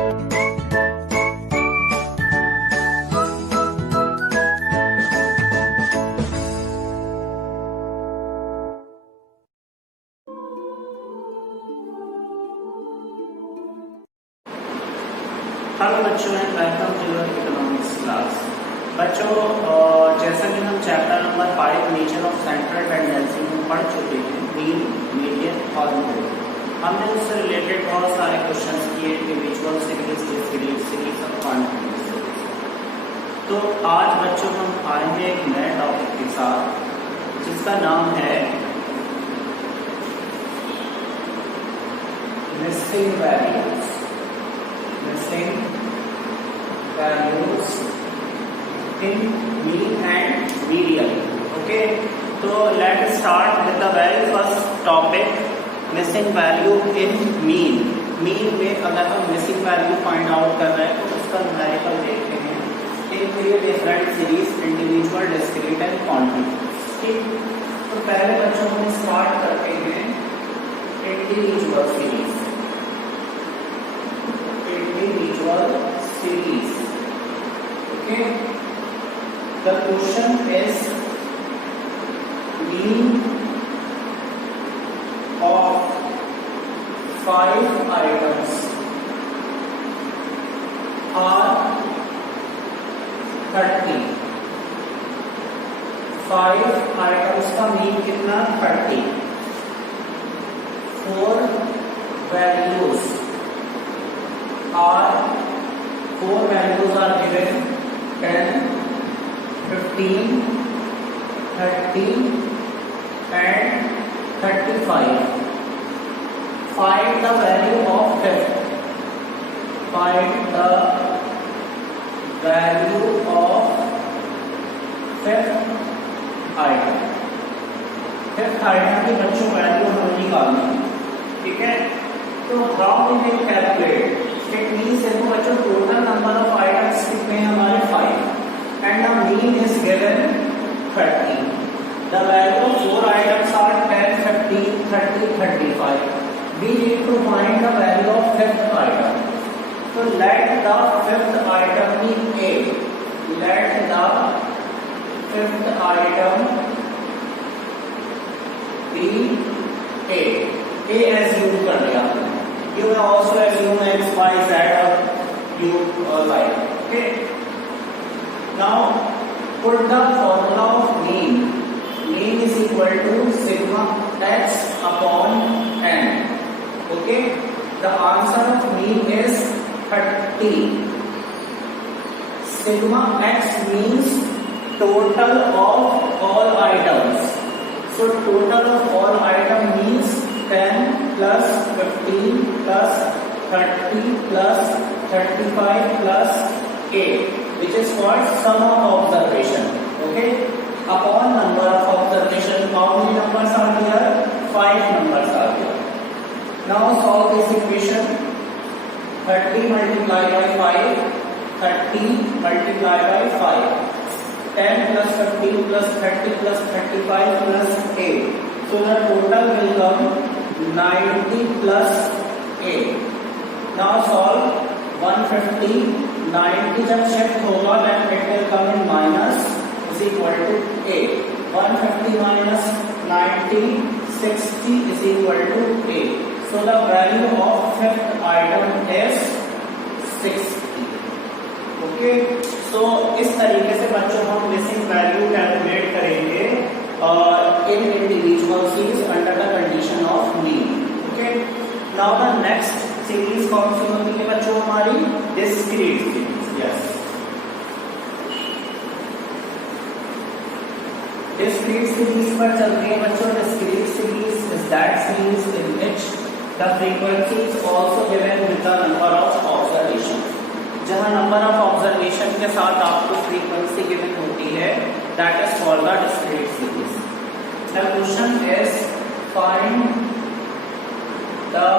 Hello बच्चों and welcome to your economics class. बच्चों जैसा कि हम chapter number 5 nature of central tendency में पढ़ चुके हैं, मीन, मीडियन और मोड। हमने उससे रिलेटेड बहुत सारे क्वेश्चंस किए, इंडिविजुअल सीरीज, डिस्क्रीट सीरीज और क्वांटिटेटिव सीरीज। तो आज बच्चों हम आएंगे एक नए टॉपिक के साथ जिसका नाम है missing values. Missing values in mean and median. Okay, so let's start with the very first topic, missing value in mean. Mean में अगर हम missing value find out कर रहे हैं तो उसका न्यूमेरिकल देखते हैं in three different series, individual, discrete and quantitative. ठीक, तो पहले बच्चों हम स्टार्ट करते हैं individual series. Individual series. Okay. The question is mean of 5 items are 30. 5 items का mean कितना? 30. 4 values are given 10, 15, 30 and 35. Find the value of fifth. Find the value of fifth item. Fifth item की बच्चों value हमें निकालनी है, ठीक है। तो how we will calculate? It means देखो बच्चों total number of items कितने हैं हमारे 5 and the mean is given 30. The value of 4 items are 10, 15, 30, 35. We need to find the value of fifth item. So let the fifth item be A. Let the fifth item be A. A assume कर लिया आपने. You may also assume x, y, z or u or y. Okay. Now put the formula of mean. Mean is equal to sigma x upon n. Okay. The answer of mean is 30. Sigma x means total of all items. So total of all item means 10 plus 15 plus 30 plus 35 plus 8, which is called sum of observation. Okay, upon number of observation, how many numbers are here? 5 numbers are here. Now solve this equation. 30 multiplied by 5, 30 multiplied by 5, 10 plus 15 plus 30 plus 35 plus 8. So the total will come 90 plus 8. Now solve 150. 90 जब shift होगा then it will come in minus is equal to 8. 150 minus 90, 60 is equal to 8. So the value of fifth item is 60. Okay. So इस तरीके से बच्चों हम missing value calculate करेंगे in individual series under the condition of mean. Okay. Now the next series कौन सी होती है बच्चों हमारी? Discrete series. Yes. Discrete series पर चलते हैं बच्चों. Discrete series is that series in which the frequency is also given with the number of observation. जहाँ नंबर ऑफ ऑब्जर्वेशन के साथ आपको फ्रीक्वेंसी गिवन होती है, that is called the discrete series. The question is find the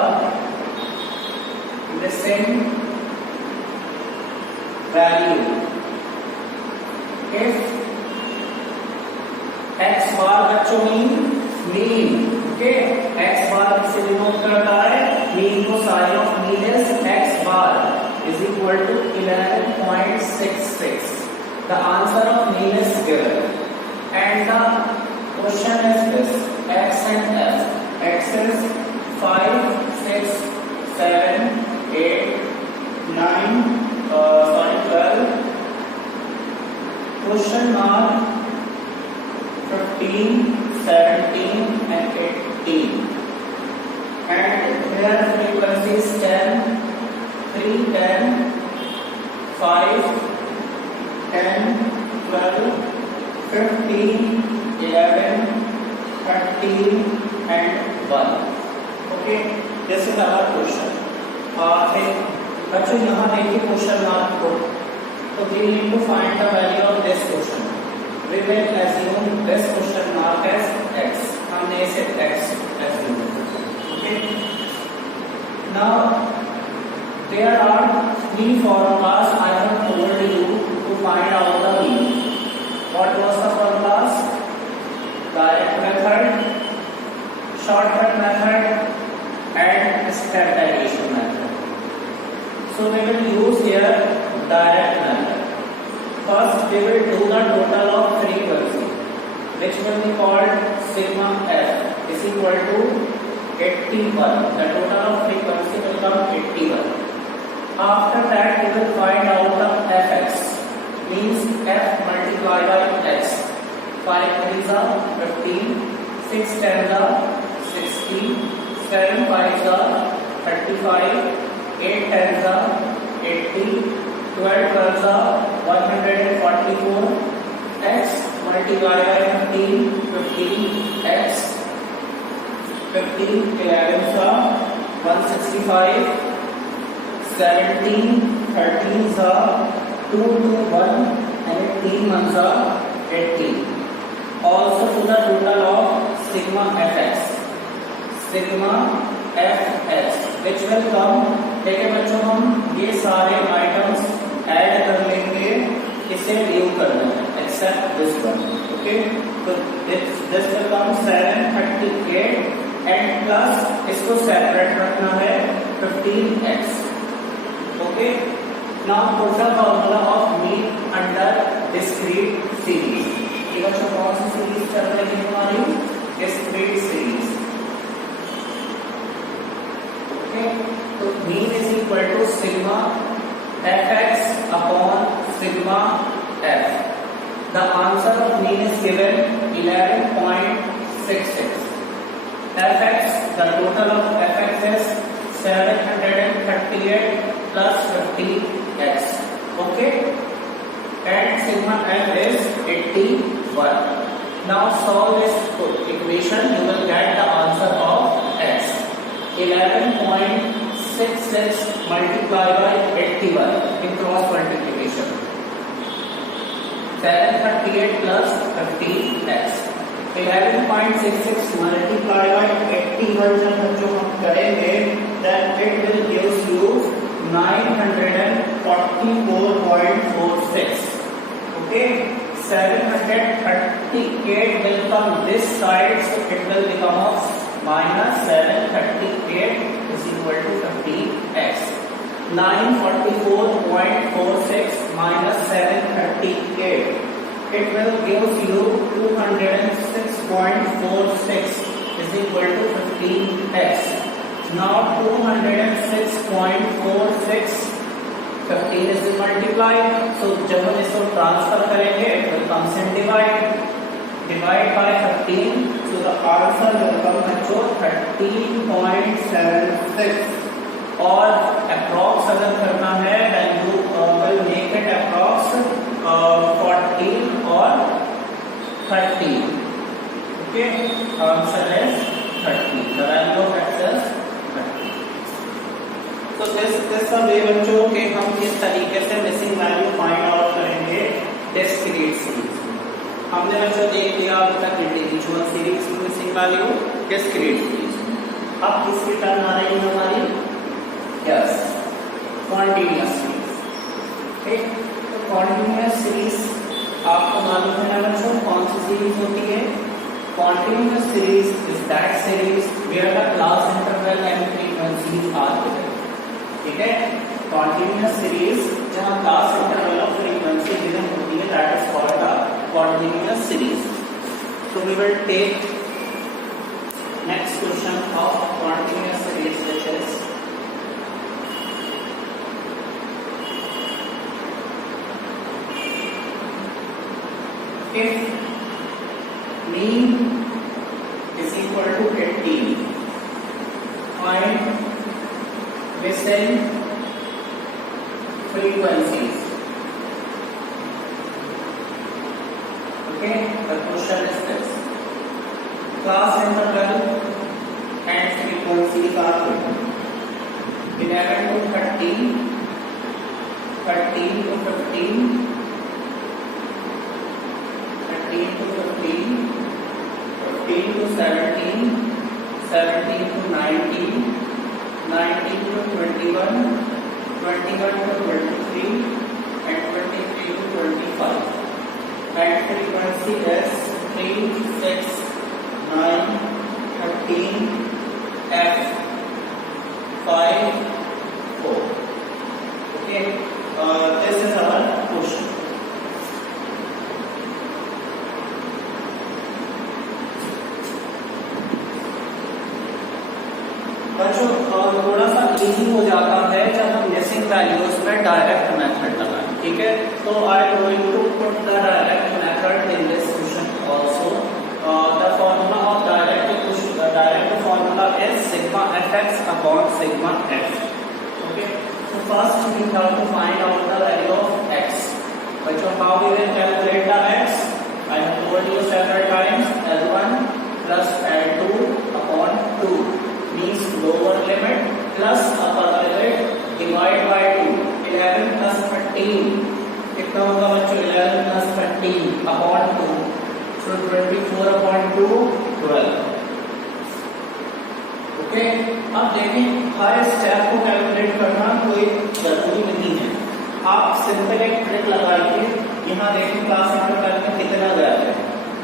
missing value if x bar बच्चों mean. Okay, x bar किसे denote करता है? mean को sign of mean is x bar. is equal to 11.66. The answer of mean is given, and the question is this: x and f. X is 5, 6, 7, 8, 9, 12. Question mark 15, 17, and 18. And here frequency is 10, 3, 10, 5, 10, 12, 15, 11, 13, and 1. Okay, this is our question. बच्चों यहाँ देखिए question mark को, तो we need to find the value of this question. We will assume this question mark as x. हमने इसे x assume. Okay. Now there are three formulas I have told you to find out the mean. What was the formulas? Direct method, shortcut method, and standardization method. So we will use here direct method. First we will do the total of frequency, which will be called sigma f is equal to 81. The total of frequency will come 81. After that we will find out the fx, means f multiplied by x. 5 3s are 15, 6 10s are 60, 7 5s are 35, 8 10s are 80, 12 12s are 144, x multiplied by 15, 15 x, 15 11s are 165, 17 13s are 221, and 18 ones are 80. Also to the total of sigma fx, sigma fx, which will come. देखिए बच्चों हम ये सारे items add कर लेंगे, इसे leave कर देंगे एक्सेप्ट दिस वन. ओके, तो this will come 738 and plus इसको सेपरेट रखना है 15x. Okay, now put the formula of mean under discrete series. ये बच्चों कौन सी सीरीज चल रही है हमारी? Discrete series. ओके, तो mean is equal to sigma fx upon sigma f. The answer of mean is given 11.66. fx, the total of fx is 738 plus 50x. Okay, and sigma f is 81. Now solve this equation, you will get the answer of x. 11.66 multiplied by 81 in cross multiplication. 738 plus 50x. 11.66 multiplied by 81 जब बच्चों हम करेंगे, then it will gives you 944.46. Okay, 738 will come this side, so it will become of minus 738 is equal to 50x. 944.46 minus 738. It will give you 206.46 is equal to 15x. Now 206.46 15 is multiplied. So जब हम इसको transfer करेंगे, it will comes in divide. Divide by 15. So the answer will come to 13.76. और approx अगर करना है, then you will make it approx 14 or 13. Okay, answer is 30. The value of x is 30. So this a way बच्चों कि हम किस तरीके से मिसिंग वैल्यू फाइंड आउट करेंगे डिस्क्रीट सीरीज. हमने बच्चों देख लिया अब तक इंडिविजुअल सीरीज की मिसिंग वैल्यू, डिस्क्रीट सीरीज. अब किसकी टर्न आ रही है हमारी? Yes, continuous series. ठीक, तो कॉन्टिन्यूअस सीरीज आपको मालूम है ना बच्चों कौन सी सीरीज होती है? Continuous series is that series where the class interval and frequencies are given. ठीक है, continuous series जहाँ class interval of frequency given होती है, that is called a continuous series. So we will take next question of continuous series, which is if mean is equal to 18, find missing frequencies. Okay, the question is this: class interval and frequencies are given. 11 to 13, 13 to 15, 13 to 15, 15 to 17, 17 to 19, 19 to 21, 21 to 23, and 23 to 25. And frequency is 3, 6, 9, 13, F, 5, 4. Okay, this is our question. बच्चों थोड़ा सा easy हो जाता है जब हम missing values में direct method लगाएं, ठीक है? तो I am going to put the direct method in this question also. The formula of direct formula is sigma fx upon sigma f. Okay, so first we have to find out the value of x. बच्चों, how we will calculate the x? I have told you several times, L1 plus L2 upon 2 means lower limit plus upper limit divide by 2. 11 plus 13 कितना होगा बच्चों? 11 plus 13 upon 2, so 24 upon 2, 12. Okay, अब देखें हर step को calculate करना कोई जरूरी नहीं है. आप सिंपल एक ट्रिक लगाइए. यहाँ देखें क्लास इंटरवल में कितना गैप है.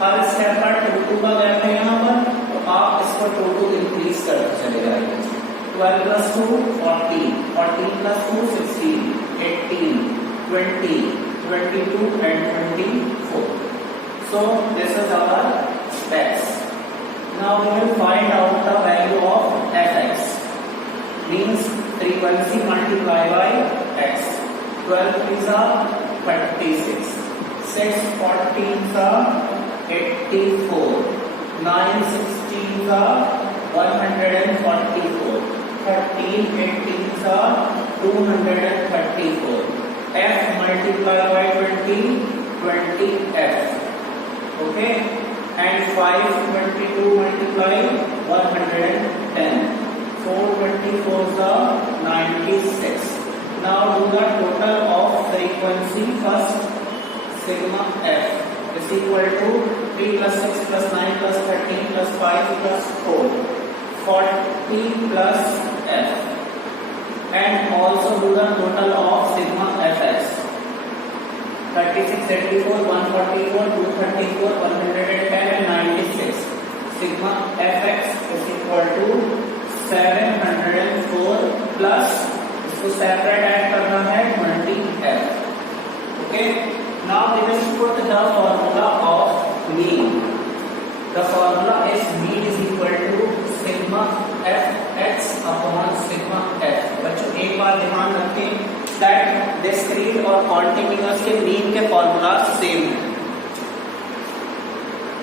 हर स्टेप पर 2 का गैप है यहाँ पर, तो आप इसको 2 इंक्रीज करते चले जाएंगे. 12 plus 2 14, 14 plus 2 16, 18, 20, 22 and 24. So this is our x. Now we will find out the value of fx. Means frequency multiplied by x. 12 3s are 36, 6 14s are 84, 9 16s are 144, 13 18s are 234. f multiplied by 20, 20f. Okay, and 5 22 multiply 110, 4 24s are 96. Now do the total of frequency first. Sigma f is equal to 3 plus 6 plus 9 plus 13 plus 5 plus 4, 40 plus f. And also do the total of sigma fx. 36, 84, 144, 234, 110 and 96. Sigma fx is equal to 704 plus, इसको separate add करना है 20f. Okay, now we will put the formula of mean. The formula is mean is equal to sigma fx upon sigma f. बच्चों एक बार ध्यान रखें that discrete और continuous के mean के फॉर्मूला सेम है.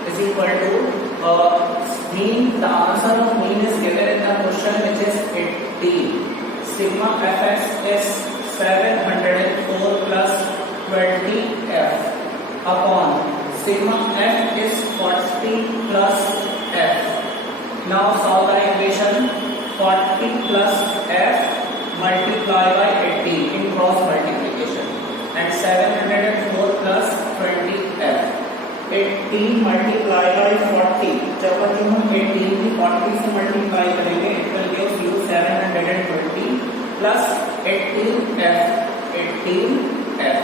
is equal to mean. The answer of mean is given in the question, which is 18. Sigma fx is 704 plus 20f upon sigma f is 40 plus f. Now solve the equation. 40 plus f multiply by 18 in cross multiplication, and 704 plus 20f. 18 multiply by 40. जब हम 18 की 40 से multiply करेंगे, it will give you 720 plus 18f. 18f.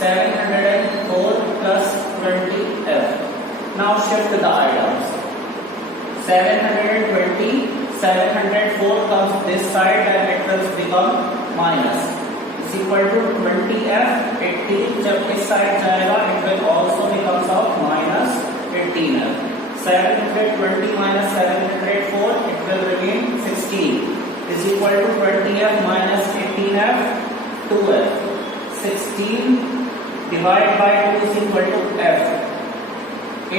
704 plus 20f. Now shift the items. 720, 704 comes this side and it will become minus is equal to 20f 18 जब इस side जाएगा it will also becomes of minus 18f 720 minus 704 it will remain 16 is equal to 20f minus 18f 2f 16 divided by 2 is equal to f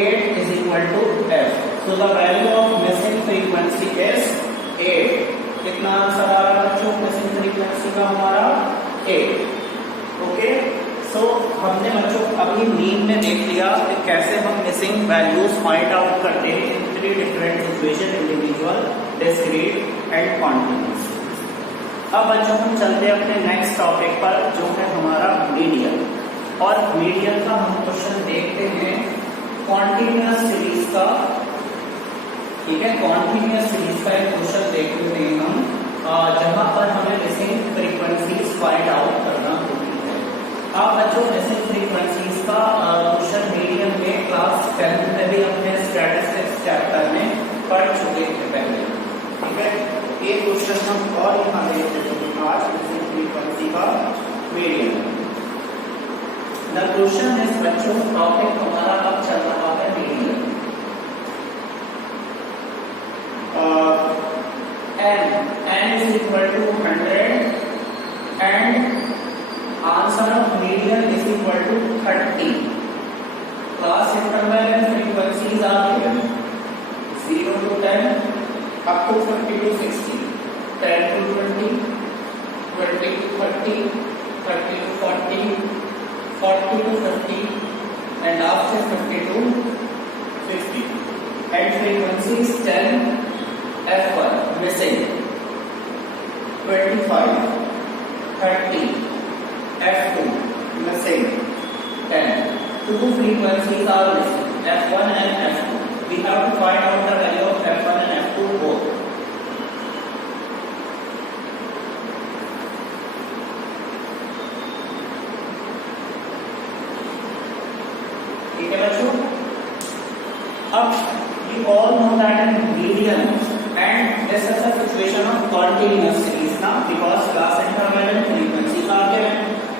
8 is equal to f so the value of missing frequency is 8 कितना answer आ रहा है बच्चों missing frequency का हमारा 8 okay so हमने बच्चों अभी mean में देख लिया कि कैसे हम मिसिंग वैल्यूज फाइंड आउट करते हैं इन 3 different situation individual discrete and continuous. अब बच्चों हम चलते हैं अपने नेक्स्ट टॉपिक पर जो है हमारा मीडियन और मीडियन का हम क्वेश्चन देखते हैं कॉन्टिन्यूअस सीरीज का। ठीक है कॉन्टिन्यूअस सीरीज का एक क्वेश्चन देखते हैं हम जहां पर हमें मिसिंग फ्रीक्वेंसीज फाइंड आउट करना होती है। आप बच्चों मिसिंग फ्रीक्वेंसीज का क्वेश्चन मीडियम में क्लास 10 में भी अपने स्टैटिस्टिक्स चैप्टर में पढ़ चुके थे पहले। ठीक है ये क्वेश्चन हम और यहाँ देखते हैं आज मिसिंग फ्रीक्वेंसी का मीडियम। द क्वेश्चन इज बच्चों टॉपिक हमारा अब चल रहा है medium. n is equal to 100 and answer of median is equal to 30. Class interval and frequencies are given 0 to 10 up to 50 to 60, 10 to 20, 20 to 30, 30 to 40, 40 to 50 and after 50 to 60 and frequency is 10 f1 missing 25 30 f2 missing 10 two frequencies are missing f1 and f2 we have to find out the value of f1 and f2 both। ठीक है बच्चों अब you all know that in median and this is a situation of continuous series now because class interval and frequencies are given।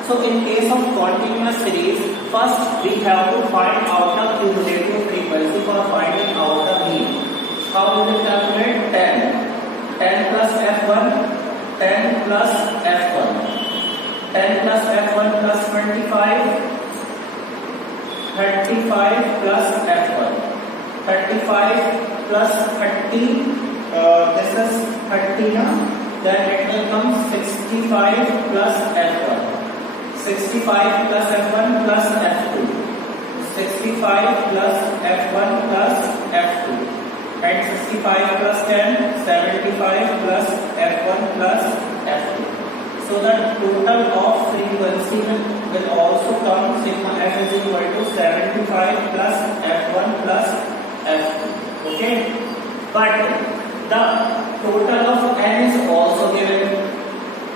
So in case of continuous series first we have to find out the cumulative frequency for finding out the mean। How we will calculate 10 plus f1 10 plus f1 10 plus f1 plus 25 35 plus f1 35 plus 30 this is 30 now then it will come 65 plus f1 65 plus f1 plus f2 65 plus f1 plus f2 and 65 plus 10 75 plus f1 plus f2 so the total of frequency will also come sigma f is equal to 75 plus f1 plus f2 okay but the total of n is also given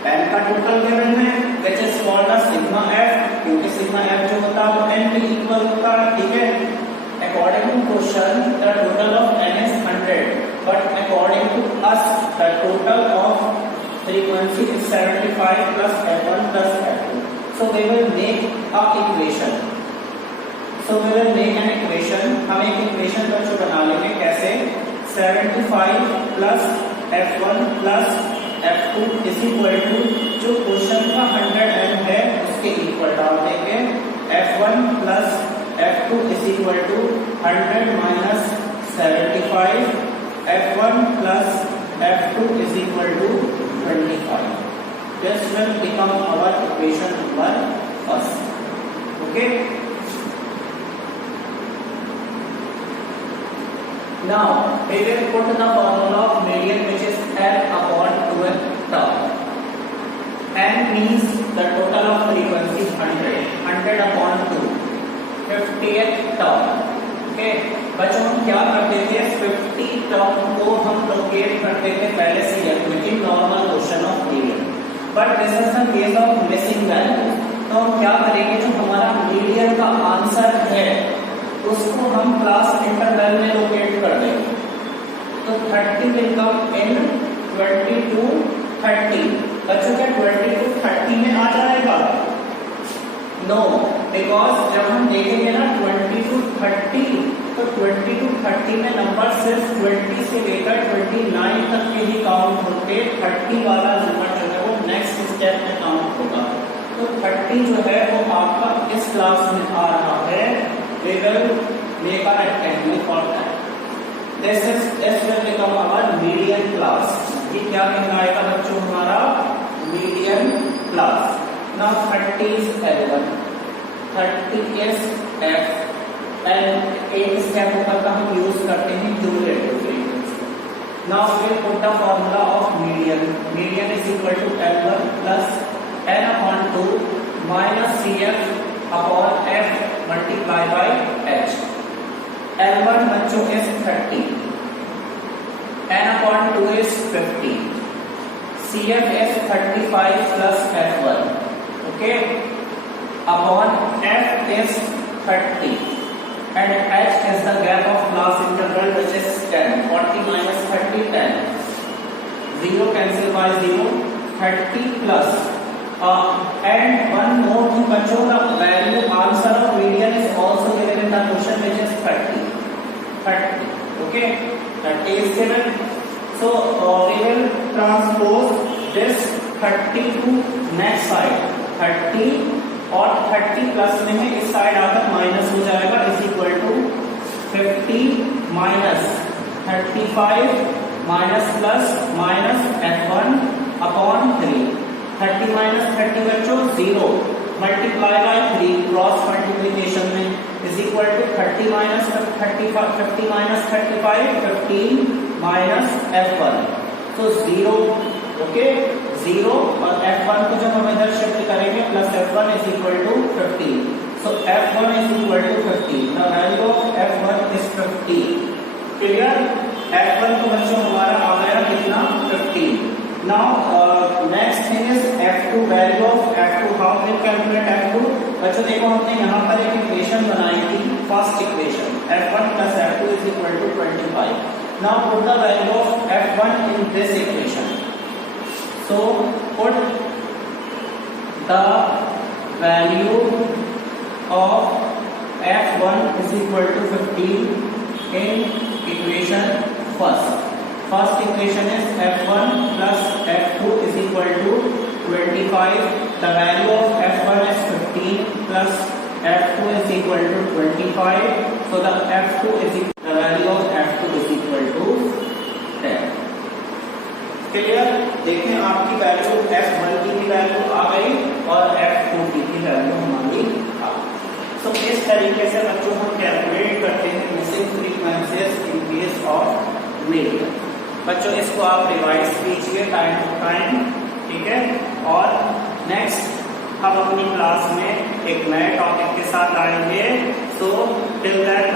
n का total given है which is called as sigma f क्योंकि sigma f जो होता है वो n के equal होता है। ठीक है according to question the total of n is 100 but according to us the total of frequency is 75 plus f1 plus f2 so we will make a equation so we will make an equation हम एक equation बच्चों बना लेंगे कैसे 75 plus f1 plus f2 is equal to जो question का 100m है उसके इक्वल डाल देंगे f1 plus f2 is equal to 100 minus 75 f1 plus f2 is equal to 25 this will become our equation number first okay। Now we will put the formula of median which is n upon 2n tau। n means the total of frequency 100 upon 2 50th tau। okay बच्चों हम क्या करते थे 50 tau को हम locate करते थे पहले सीरियल में in normal question of median but this is the case of missing value तो हम क्या करेंगे जो हमारा मीडियन का आंसर है उसको हम क्लास इंटरवल में लोकेट कर देंगे तो 30 विल कम इन 20 to 30 बच्चों क्या 20 to 30 में आ जाएगा? नो, बिकॉज जब हम देखेंगे ना 20 to 30, तो 20 to 30 में नंबर सिर्फ 20 से लेकर 29 तक के ही काउंट होते, 30 वाला नंबर जो है वो नेक्स्ट स्टेप में काउंट होगा। तो 30 जो है वो आपका इस क्लास में आ रहा है। We will make a rectangle for that. This will become our median class. ये क्या कहलाएगा बच्चों हमारा? Median class. Now 30 is L1, 30 is F, and एक स्टेप ऊपर का हम यूज करते हैं cumulative frequency. Now we will put the formula of median. Median is equal to L1 plus N upon 2 minus CF upon F multiply by H. L1 बच्चों is 30, N upon 2 is 50, CF is 35 plus F1, okay, upon F is 30, and H is the gap of class interval which is 10. 40 minus 30, 10. 0 cancel by 0, 30 plus. And one more thing, बच्चों, the value answer of median is also given in the question, which is 30. 30. Okay, 30 is given. So we will transpose this 30 to next side. 30 और 30 plus में है, इस side आकर minus हो जाएगा, is equal to 50 minus 35 minus plus minus F1 upon 3. 30 minus 30 बच्चों 0, multiply by 3 cross multiplication में is equal to 30 minus 35, 50 minus 35, 15 minus F1, तो 0. ओके, 0 और F1 को जब हम इधर शिफ्ट करेंगे plus F1 is equal to 15. So F1 is equal to 50. The value of F1 is 50. Clear? F1 तो बच्चों हमारा आ गया कितना? 15. Now next thing is F2, value of F2. How we calculate F2? बच्चों देखो, हमने यहाँ पर एक इक्वेशन बनाई थी, first equation F1 plus F2 is equal to 25. Now put the value of F1 in this equation. So put the value of F1 is equal to 15 in equation first. First equation is F1 plus F2 is equal to 25. The value of F1 is 15 plus F2 is equal to 25. So the value of F2 is equal to 10. Clear? देखें, आपकी value F1 की भी value आ गई और F2 की भी value हमारी आ गई. तो इस तरीके से बच्चों हम कैलकुलेट करते हैं missing frequencies in case of median. बच्चों इसको आप रिवाइज कीजिए टाइम टू टाइम, ठीक है? और नेक्स्ट हम अपनी क्लास में एक नए टॉपिक के साथ आएंगे. तो टिल दैट